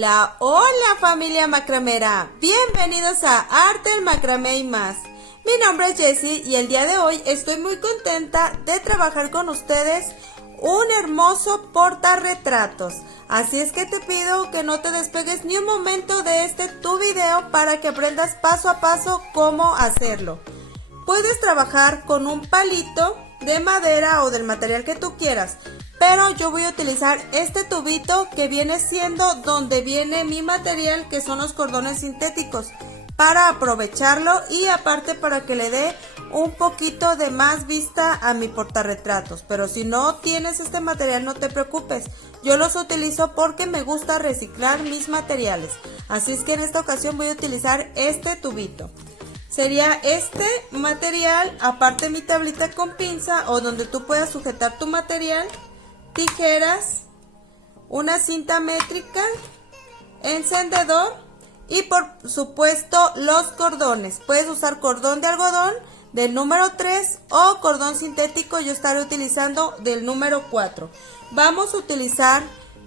Hola, hola familia macramera, bienvenidos a Arte del Macramé y más. Mi nombre es Jessie y el día de hoy estoy muy contenta de trabajar con ustedes un hermoso portarretratos. Así es que te pido que no te despegues ni un momento de tu video para que aprendas paso a paso cómo hacerlo. Puedes trabajar con un palito de madera o del material que tú quieras, pero yo voy a utilizar este tubito que viene siendo donde viene mi material, que son los cordones sintéticos, para aprovecharlo y aparte para que le dé un poquito de más vista a mi portarretratos. Pero si no tienes este material, no te preocupes, yo los utilizo porque me gusta reciclar mis materiales. Así es que en esta ocasión voy a utilizar este tubito. Sería este material, aparte mi tablita con pinza o donde tú puedas sujetar tu material, tijeras, una cinta métrica, encendedor y por supuesto los cordones. Puedes usar cordón de algodón del número 3 o cordón sintético, yo estaré utilizando del número 4. Vamos a utilizar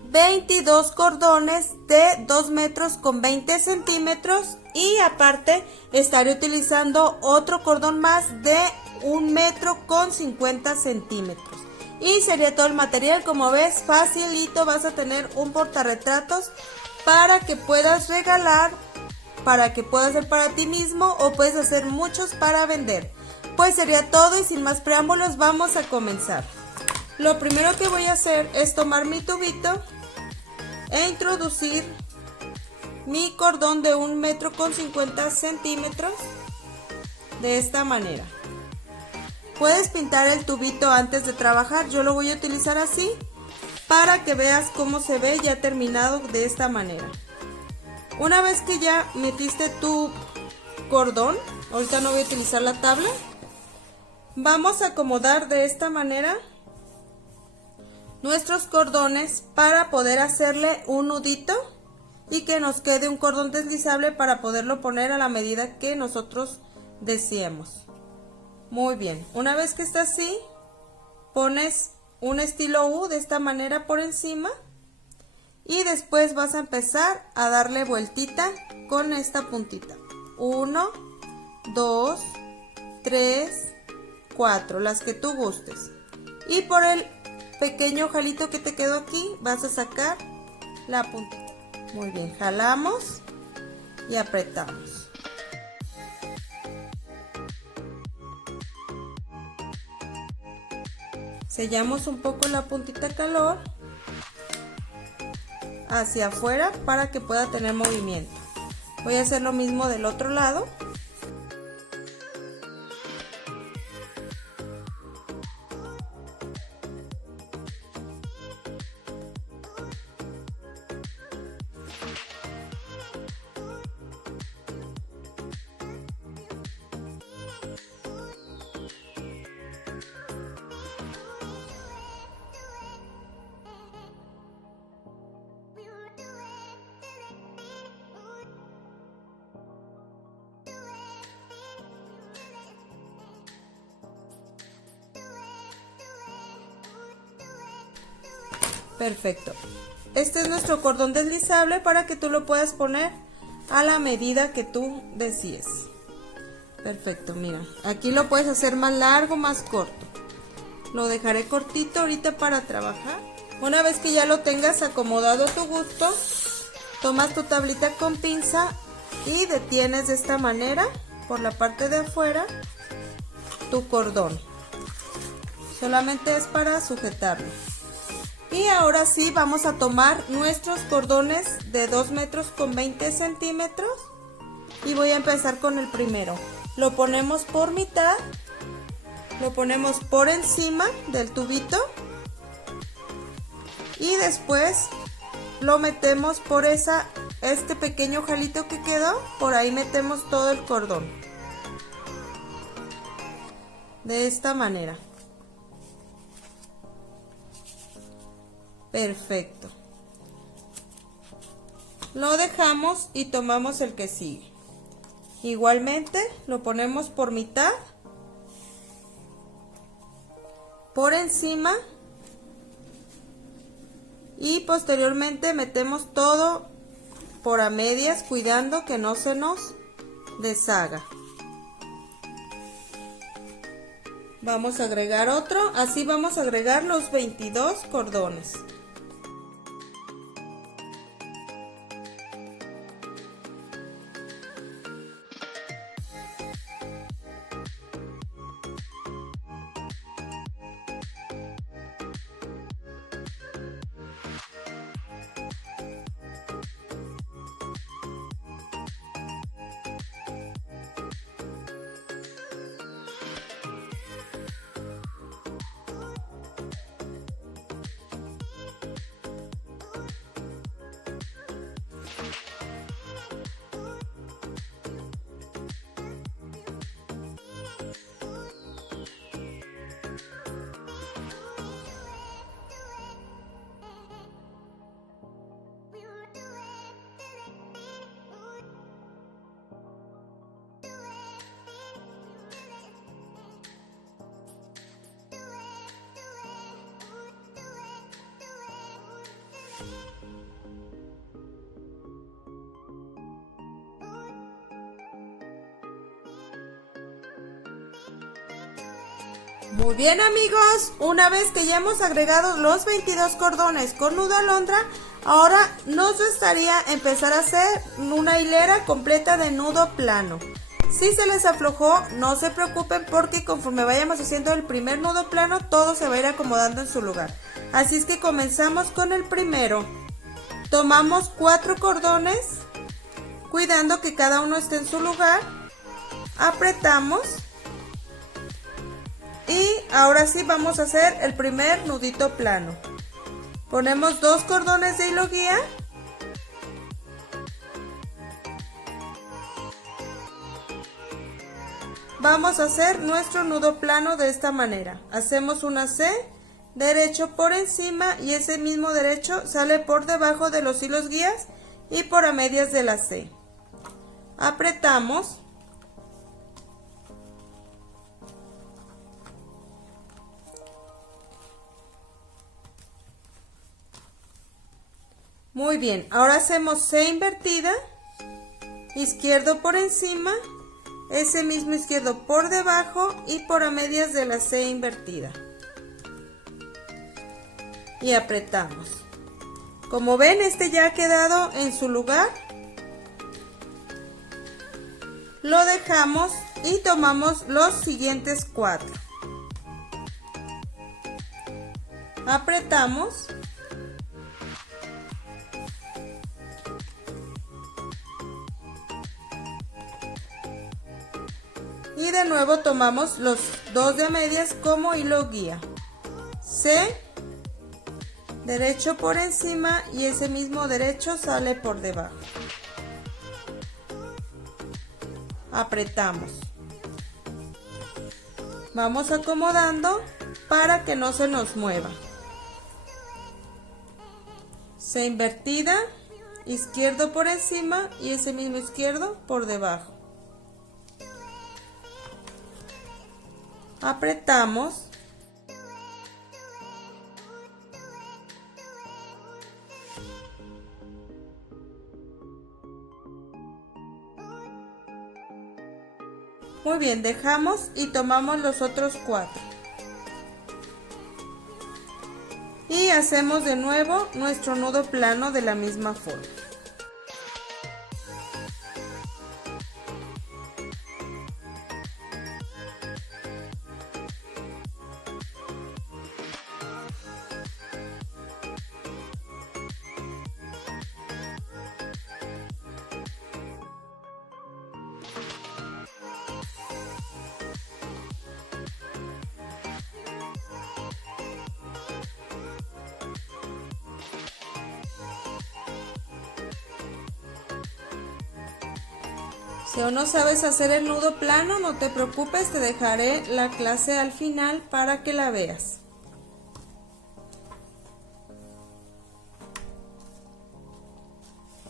22 cordones de 2 metros con 20 centímetros y aparte estaré utilizando otro cordón más de 1 metro con 50 centímetros. Y sería todo el material. Como ves, facilito, vas a tener un portarretratos para que puedas regalar, para que puedas hacer para ti mismo o puedes hacer muchos para vender. Pues sería todo y sin más preámbulos vamos a comenzar. Lo primero que voy a hacer es tomar mi tubito e introducir mi cordón de 1 metro con 50 centímetros de esta manera. Puedes pintar el tubito antes de trabajar, yo lo voy a utilizar así para que veas cómo se ve ya terminado de esta manera. Una vez que ya metiste tu cordón, ahorita no voy a utilizar la tabla, vamos a acomodar de esta manera nuestros cordones para poder hacerle un nudito y que nos quede un cordón deslizable para poderlo poner a la medida que nosotros deseemos. Muy bien, una vez que está así, pones un estilo U de esta manera por encima y después vas a empezar a darle vueltita con esta puntita. 1, 2, 3, 4, las que tú gustes. Y por el pequeño ojalito que te quedó aquí, vas a sacar la puntita. Muy bien, jalamos y apretamos. Sellamos un poco la puntita calor hacia afuera para que pueda tener movimiento. Voy a hacer lo mismo del otro lado. Perfecto. Este es nuestro cordón deslizable para que tú lo puedas poner a la medida que tú desees. Perfecto, mira, aquí lo puedes hacer más largo, más corto. Lo dejaré cortito ahorita para trabajar. Una vez que ya lo tengas acomodado a tu gusto, tomas tu tablita con pinza y detienes de esta manera por la parte de afuera tu cordón. Solamente es para sujetarlo. Y ahora sí vamos a tomar nuestros cordones de 2 metros con 20 centímetros y voy a empezar con el primero. Lo ponemos por mitad, lo ponemos por encima del tubito y después lo metemos por este pequeño ojalito que quedó, por ahí metemos todo el cordón. De esta manera. Perfecto. Lo dejamos y tomamos el que sigue. Igualmente lo ponemos por mitad, por encima y posteriormente metemos todo por a medias, cuidando que no se nos deshaga. Vamos a agregar otro, así vamos a agregar los 22 cordones. Muy bien, amigos, una vez que ya hemos agregado los 22 cordones con nudo alondra, ahora nos gustaría empezar a hacer una hilera completa de nudo plano. Si se les aflojó, no se preocupen porque conforme vayamos haciendo el primer nudo plano, todo se va a ir acomodando en su lugar. Así es que comenzamos con el primero. Tomamos 4 cordones, cuidando que cada uno esté en su lugar. Apretamos. Y ahora sí vamos a hacer el primer nudito plano. Ponemos 2 cordones de hilo guía. Vamos a hacer nuestro nudo plano de esta manera. Hacemos una C, derecho por encima y ese mismo derecho sale por debajo de los hilos guías y por a medias de la C. Apretamos. Muy bien, ahora hacemos C invertida, izquierdo por encima, ese mismo izquierdo por debajo y por a medias de la C invertida. Y apretamos. Como ven, este ya ha quedado en su lugar. Lo dejamos y tomamos los siguientes 4. Apretamos. Y de nuevo tomamos los 2 de medias como hilo guía. C, derecho por encima y ese mismo derecho sale por debajo. Apretamos. Vamos acomodando para que no se nos mueva. C invertida, izquierdo por encima y ese mismo izquierdo por debajo. Apretamos. Muy bien, dejamos y tomamos los otros 4. Y hacemos de nuevo nuestro nudo plano de la misma forma. Si aún no sabes hacer el nudo plano, no te preocupes, te dejaré la clase al final para que la veas.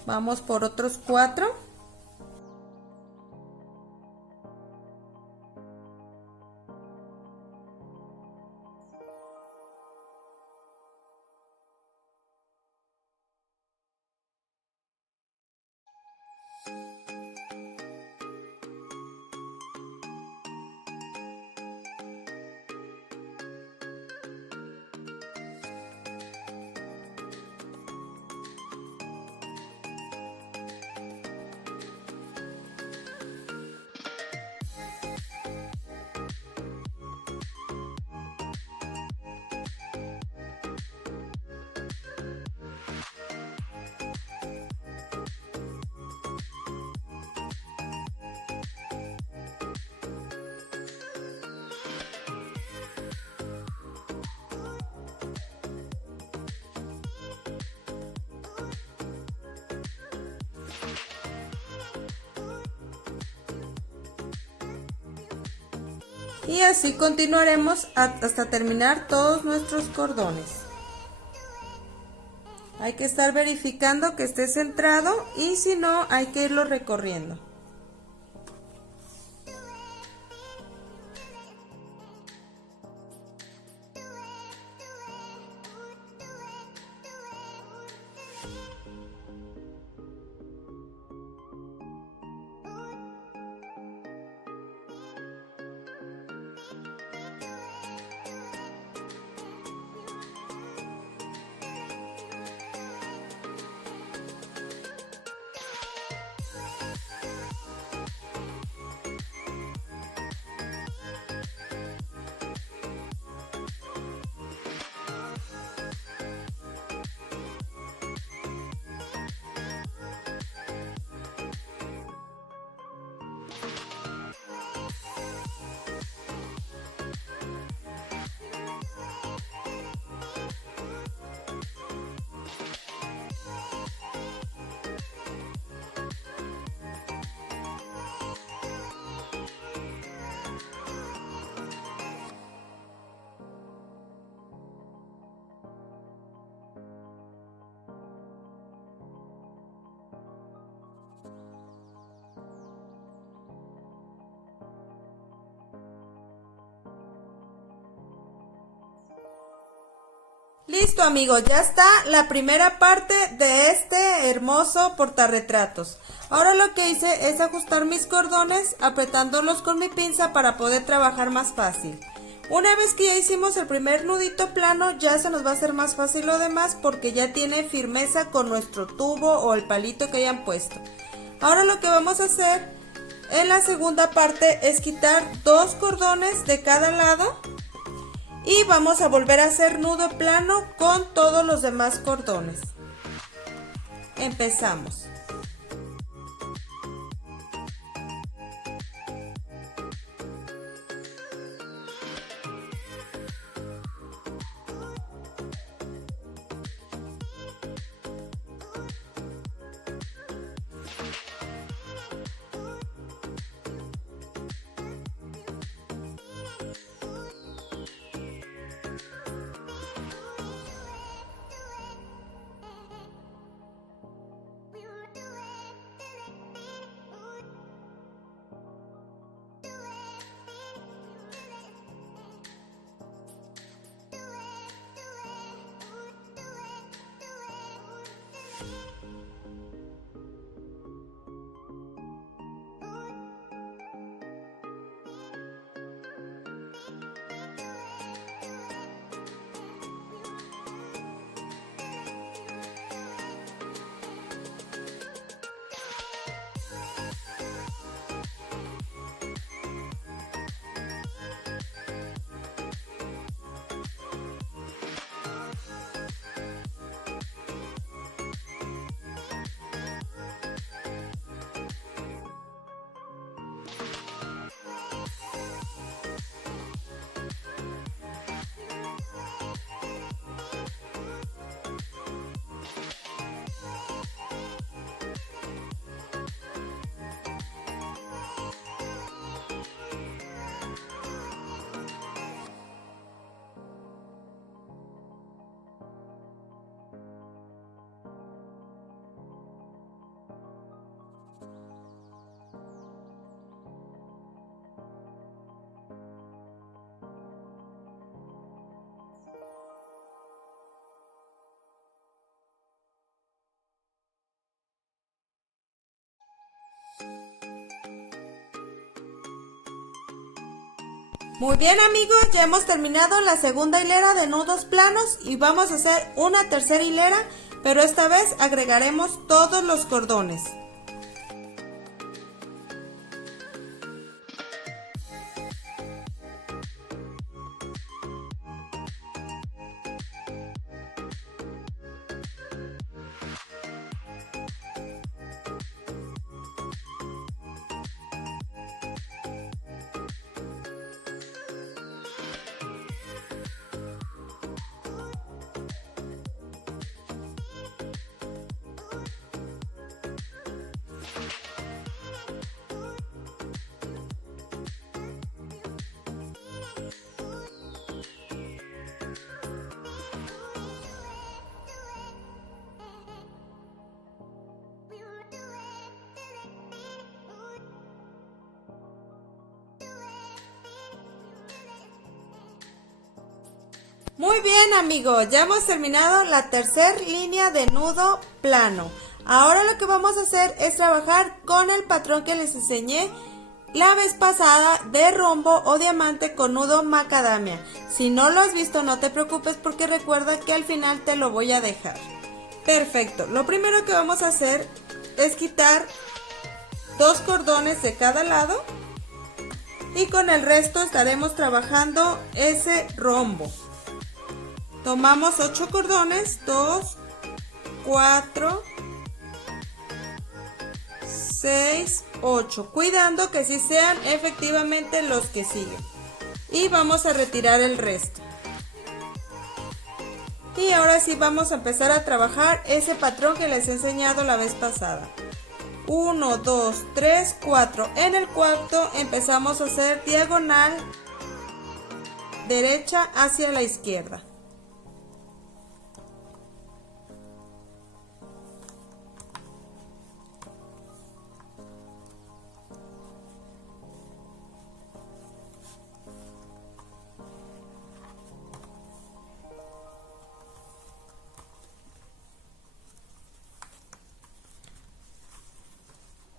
Vamos por otros 4. Y así continuaremos hasta terminar todos nuestros cordones. Hay que estar verificando que esté centrado y si no hay que irlo recorriendo. Listo amigos, ya está la primera parte de este hermoso portarretratos. Ahora lo que hice es ajustar mis cordones apretándolos con mi pinza para poder trabajar más fácil. Una vez que ya hicimos el primer nudito plano, ya se nos va a hacer más fácil lo demás porque ya tiene firmeza con nuestro tubo o el palito que hayan puesto. Ahora lo que vamos a hacer en la segunda parte es quitar 2 cordones de cada lado. Y vamos a volver a hacer nudo plano con todos los demás cordones. Empezamos. Muy bien amigos, ya hemos terminado la segunda hilera de nudos planos y vamos a hacer una tercera hilera, pero esta vez agregaremos todos los cordones. Muy bien, amigos, ya hemos terminado la tercera línea de nudo plano. Ahora lo que vamos a hacer es trabajar con el patrón que les enseñé la vez pasada de rombo o diamante con nudo macadamia. Si no lo has visto, no te preocupes porque recuerda que al final te lo voy a dejar. Perfecto, lo primero que vamos a hacer es quitar 2 cordones de cada lado y con el resto estaremos trabajando ese rombo. Tomamos 8 cordones, 2, 4, 6, 8, cuidando que sí sean efectivamente los que siguen. Y vamos a retirar el resto. Y ahora sí vamos a empezar a trabajar ese patrón que les he enseñado la vez pasada. 1, 2, 3, 4. En el cuarto empezamos a hacer diagonal derecha hacia la izquierda.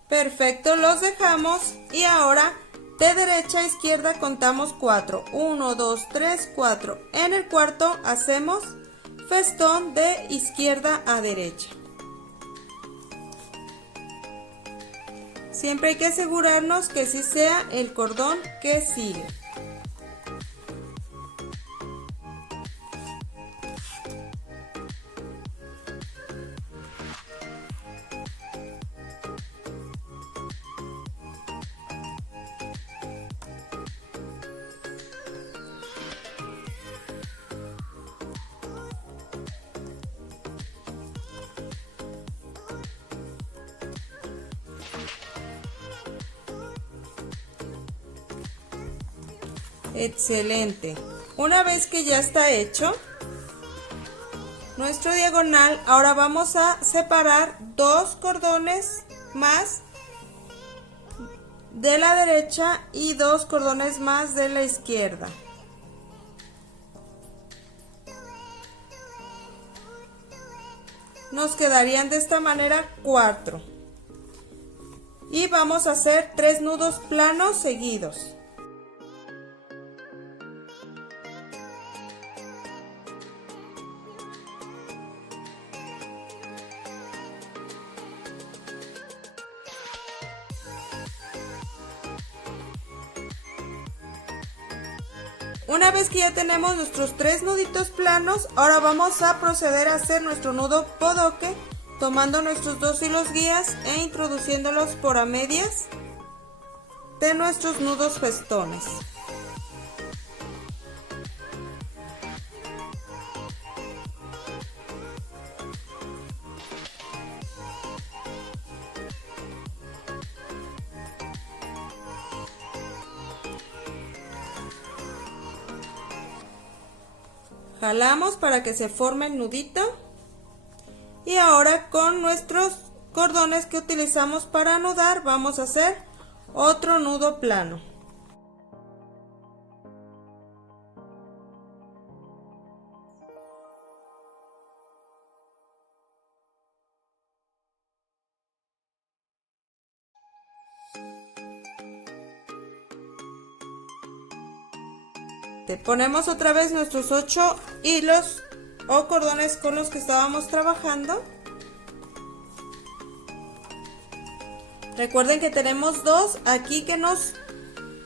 Perfecto, los dejamos y ahora de derecha a izquierda contamos 4. 1, 2, 3, 4. En el cuarto hacemos festón de izquierda a derecha. Siempre hay que asegurarnos que sí sea el cordón que sigue. Excelente. Una vez que ya está hecho nuestro diagonal, ahora vamos a separar 2 cordones más de la derecha y 2 cordones más de la izquierda. Nos quedarían de esta manera 4. Y vamos a hacer 3 nudos planos seguidos. Una vez que ya tenemos nuestros 3 nuditos planos, ahora vamos a proceder a hacer nuestro nudo bodoque, tomando nuestros 2 hilos guías e introduciéndolos por a medias de nuestros nudos festones. Jalamos para que se forme el nudito y ahora con nuestros cordones que utilizamos para anudar vamos a hacer otro nudo plano. Ponemos otra vez nuestros 8 hilos o cordones con los que estábamos trabajando. Recuerden que tenemos 2 aquí que nos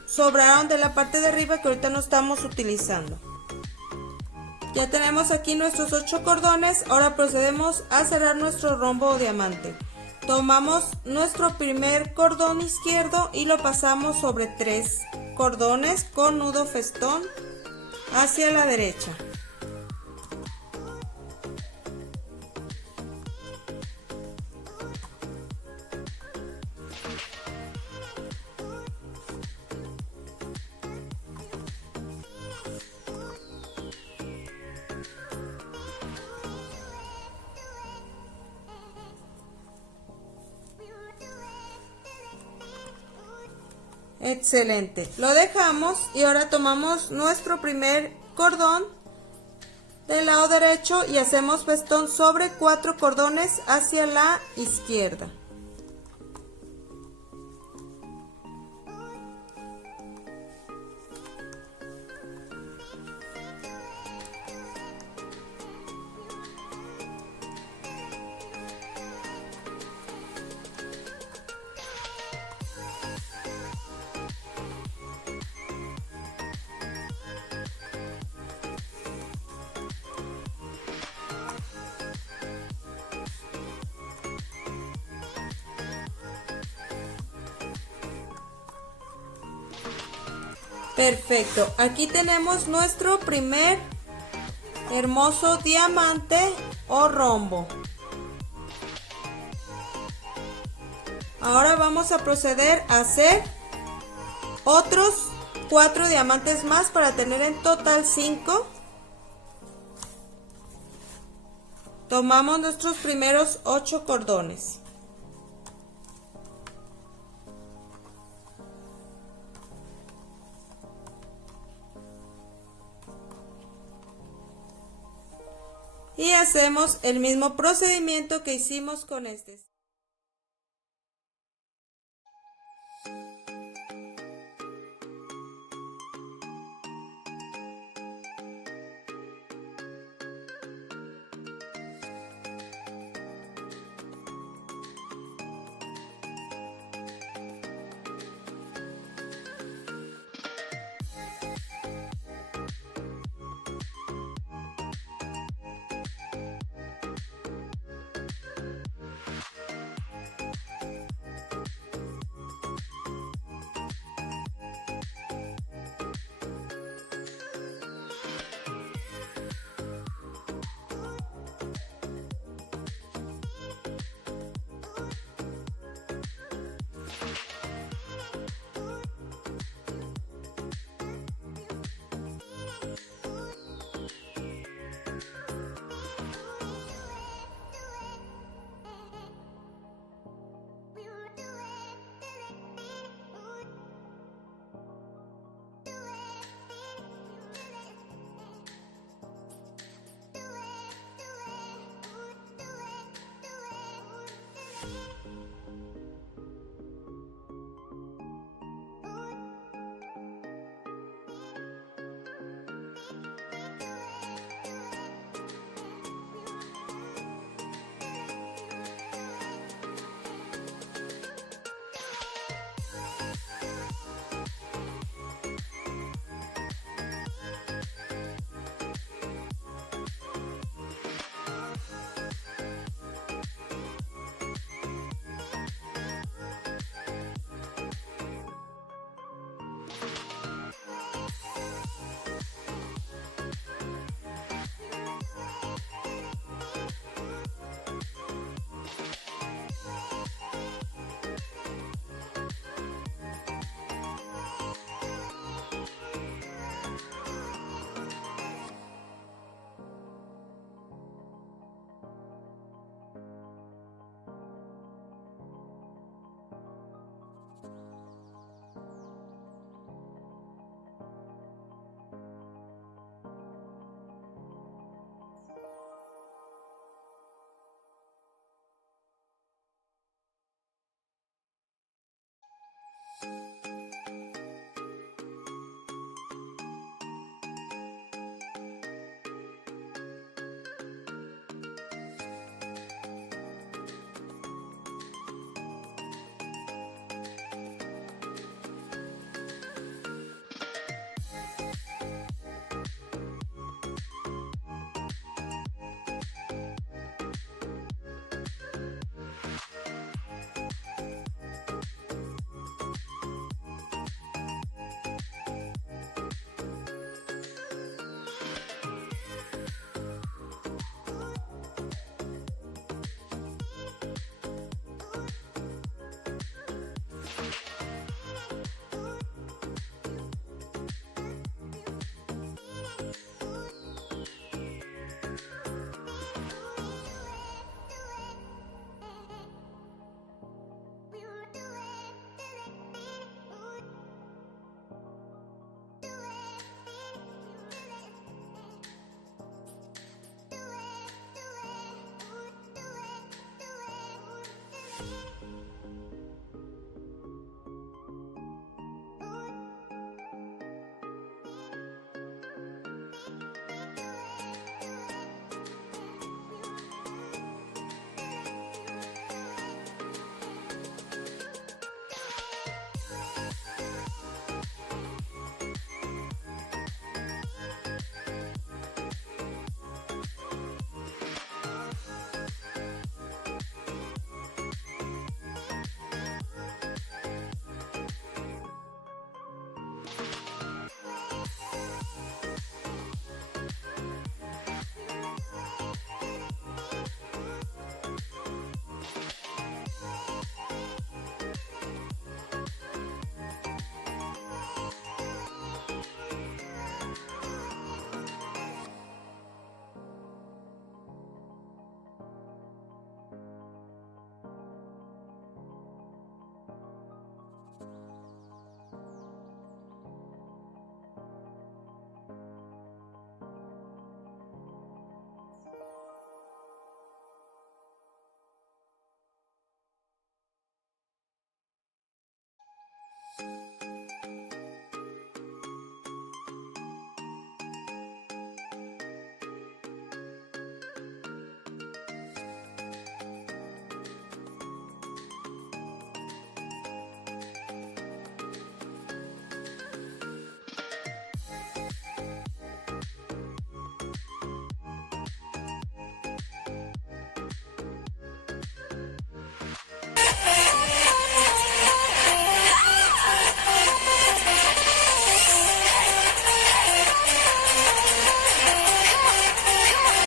sobraron de la parte de arriba que ahorita no estamos utilizando. Ya tenemos aquí nuestros 8 cordones. Ahora procedemos a cerrar nuestro rombo o diamante. Tomamos nuestro primer cordón izquierdo y lo pasamos sobre 3 cordones con nudo festón hacia la derecha. Excelente, lo dejamos y ahora tomamos nuestro primer cordón del lado derecho y hacemos festón sobre 4 cordones hacia la izquierda. Perfecto, aquí tenemos nuestro primer hermoso diamante o rombo. Ahora vamos a proceder a hacer otros 4 diamantes más para tener en total 5. Tomamos nuestros primeros 8 cordones. Y hacemos el mismo procedimiento que hicimos con este.